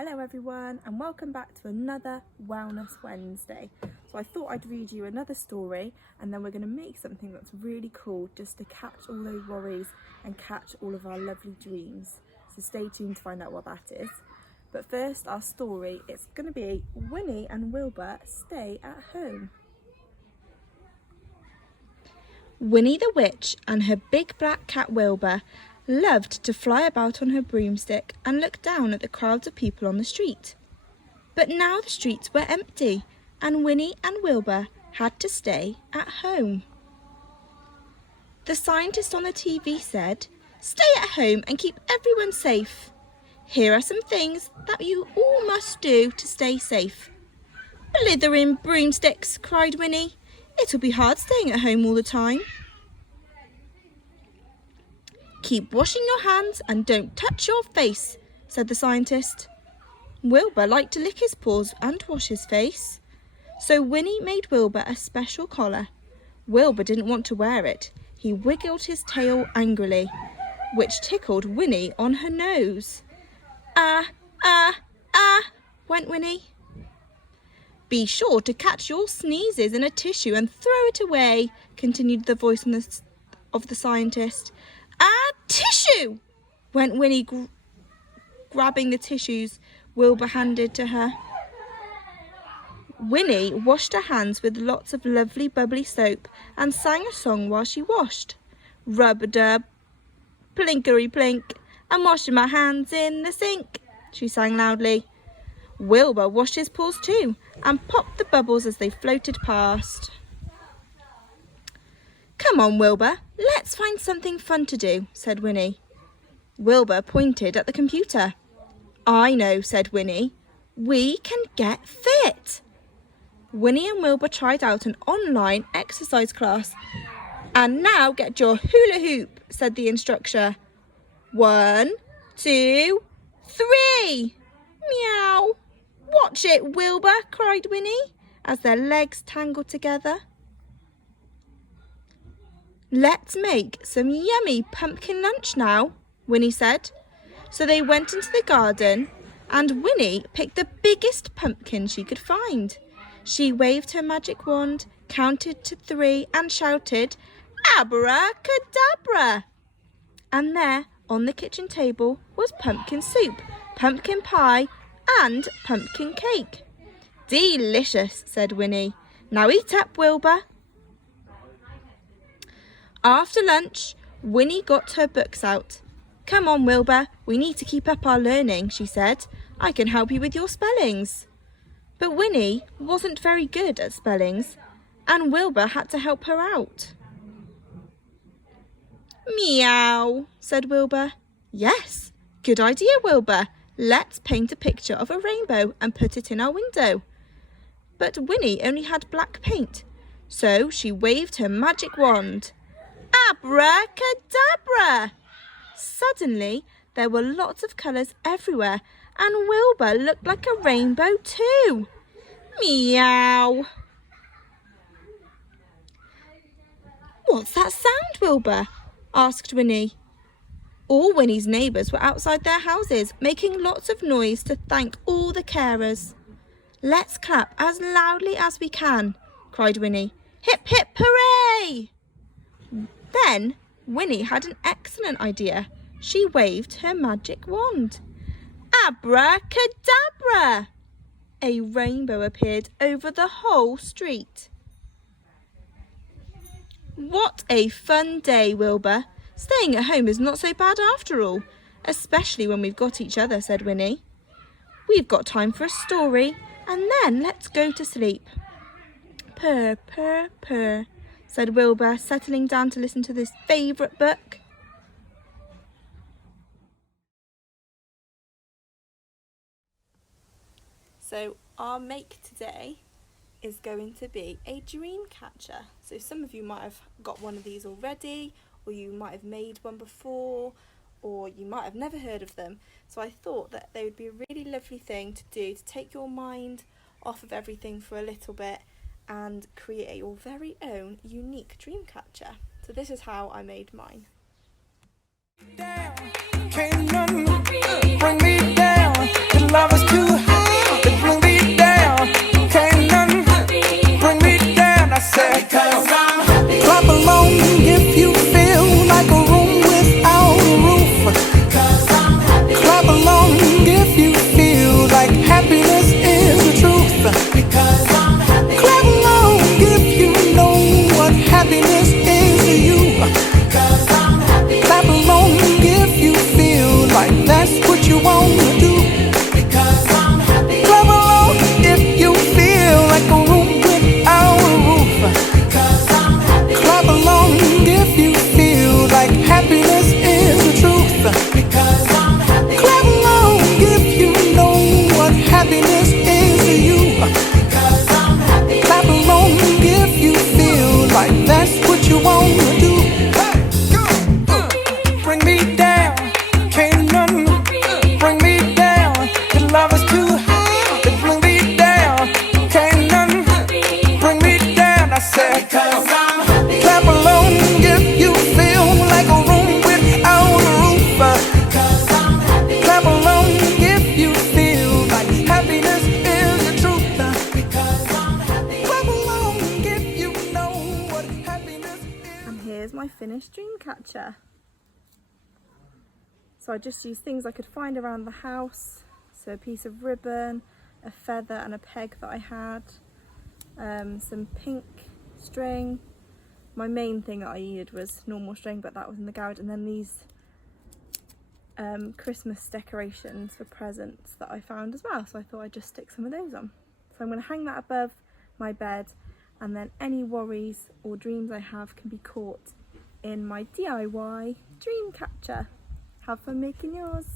Hello everyone and welcome back to another Wellness Wednesday. So I thought I'd read you another story and then we're going to make something that's really cool just to catch all those worries and catch all of our lovely dreams. So stay tuned to find out what that is. But first, our story, it's going to be Winnie and Wilbur Stay at Home. Winnie the Witch and her big black cat Wilbur loved to fly about on her broomstick and look down at the crowds of people on the street. But now the streets were empty and Winnie and Wilbur had to stay at home. The scientist on the TV said, "Stay at home and keep everyone safe. Here are some things that you all must do to stay safe." "Blithering broomsticks," cried Winnie. "It'll be hard staying at home all the time." "Keep washing your hands and don't touch your face," said the scientist. Wilbur liked to lick his paws and wash his face. So Winnie made Wilbur a special collar. Wilbur didn't want to wear it. He wiggled his tail angrily, which tickled Winnie on her nose. "Ah, ah, ah," went Winnie. "Be sure to catch your sneezes in a tissue and throw it away," continued the voice of the scientist. "Ah, tissue!" went Winnie, grabbing the tissues Wilbur handed to her. Winnie washed her hands with lots of lovely bubbly soap and sang a song while she washed. "Rub-a-dub, plinkery-plink, I'm washing my hands in the sink," she sang loudly. Wilbur washed his paws too and popped the bubbles as they floated past. "Come on, Wilbur, let's find something fun to do," said Winnie. Wilbur pointed at the computer. "I know," said Winnie. "We can get fit." Winnie and Wilbur tried out an online exercise class. "And now get your hula hoop," said the instructor. 1, 2, 3. Meow. "Watch it, Wilbur," cried Winnie, as their legs tangled together. "Let's make some yummy pumpkin lunch now," Winnie said. So they went into the garden and Winnie picked the biggest pumpkin she could find. She waved her magic wand, counted to 3 and shouted, "Abracadabra!" And there, on the kitchen table, was pumpkin soup, pumpkin pie and pumpkin cake. "Delicious," said Winnie. "Now eat up, Wilbur." After lunch, Winnie got her books out. "Come on, Wilbur, we need to keep up our learning," she said. "I can help you with your spellings." But Winnie wasn't very good at spellings, and Wilbur had to help her out. "Meow," said Wilbur. "Yes, good idea, Wilbur. Let's paint a picture of a rainbow and put it in our window." But Winnie only had black paint, so she waved her magic wand. Abracadabra! Suddenly, there were lots of colours everywhere, and Wilbur looked like a rainbow too. Meow! "What's that sound, Wilbur?" asked Winnie. All Winnie's neighbours were outside their houses, making lots of noise to thank all the carers. "Let's clap as loudly as we can," cried Winnie. "Hip, hip, hooray!" Then Winnie had an excellent idea. She waved her magic wand. Abracadabra! A rainbow appeared over the whole street. "What a fun day, Wilbur. Staying at home is not so bad after all, especially when we've got each other," said Winnie. "We've got time for a story, and then let's go to sleep." "Purr, purr, purr," said Wilbur, settling down to listen to his favourite book. So our make today is going to be a dream catcher. So some of you might have got one of these already, or you might have made one before, or you might have never heard of them. So I thought that they would be a really lovely thing to do to take your mind off of everything for a little bit and create your very own unique dream catcher. So this is how I made mine. Can't none bring me down, 'cause love is too catcher. So I just used things I could find around the house. So a piece of ribbon, a feather and a peg that I had, some pink string. My main thing that I needed was normal string, but that was in the garage, and then these Christmas decorations for presents that I found as well, so I thought I'd just stick some of those on. So I'm going to hang that above my bed, and then any worries or dreams I have can be caught in my DIY dream catcher. Have fun making yours.